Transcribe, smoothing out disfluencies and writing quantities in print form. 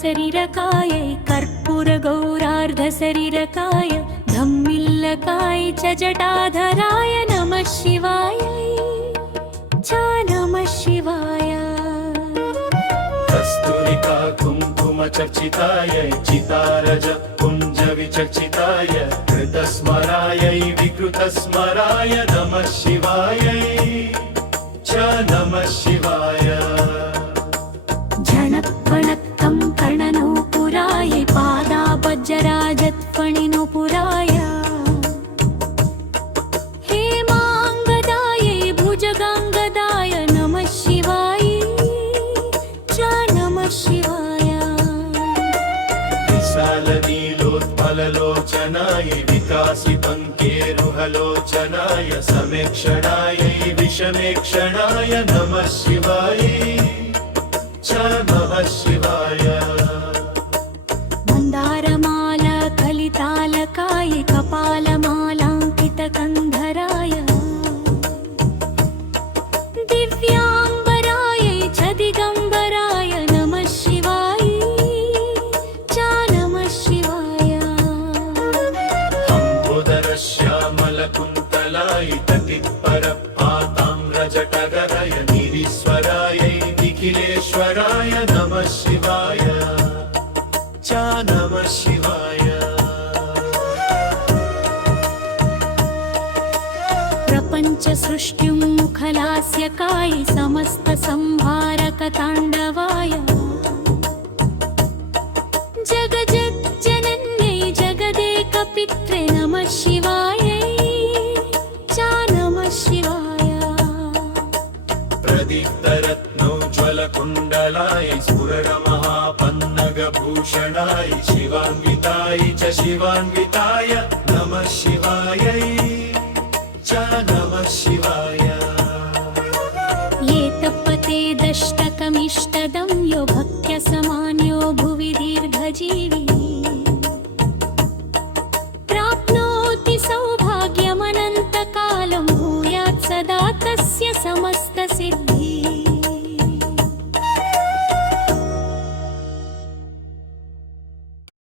शरीरकायै कर्पूरगौरार्धशरीरकाय धम्मिल्लकाय च जटाधराय नमः शिवायै च नमः शिवाय। कस्तूरिका कुङ्कुम चर्चितायै चितारज कुञ्ज विचर्चिताय कृतस्मरायै विकृतस्मराय नमः शिवायै च नमः शिवाय। झणत्वणत्तं कर्णनूपुराय पादापज्जराजत्फणिनूपुराय हेमाङ्गदायै भुजगाङ्गदाय नमः शिवाय च नमः शिवाय। विशालनीलोत्पललोचनाय विकासितङ्केरुहलोचनाय समेक्षणायै विषमेक्षणाय नमः शिवाय च नमः शिवाय। मन्दारमाला कलितालकाय कपालमालाङ्कितकन्धराय दिव्याम्बराय च दिगम्बराय नमः शिवाय च नमः शिवाय। अम्बुदरश्यामलकुन्तलाय ततित्परपाताम्रजटगराय निरीश्वरायै निखिलेश्वराय नमः शिवाय च नमः शिवाय। प्रपञ्चसृष्ट्युन्मुखलास्यकाय समस्तसंहारकताण्डवाय जगज्जनन्यै जगदेकपित्रे नमः शिवाय च नमः शिवाय। प्रदीप्तरत्नोज्ज्वलकुण्डलाय स्फुरमहापन्नगभूषणाय शिवान्विताय च शिवान्विताय नमः शिवायै च नमः शिवाय। ये तपते दष्ट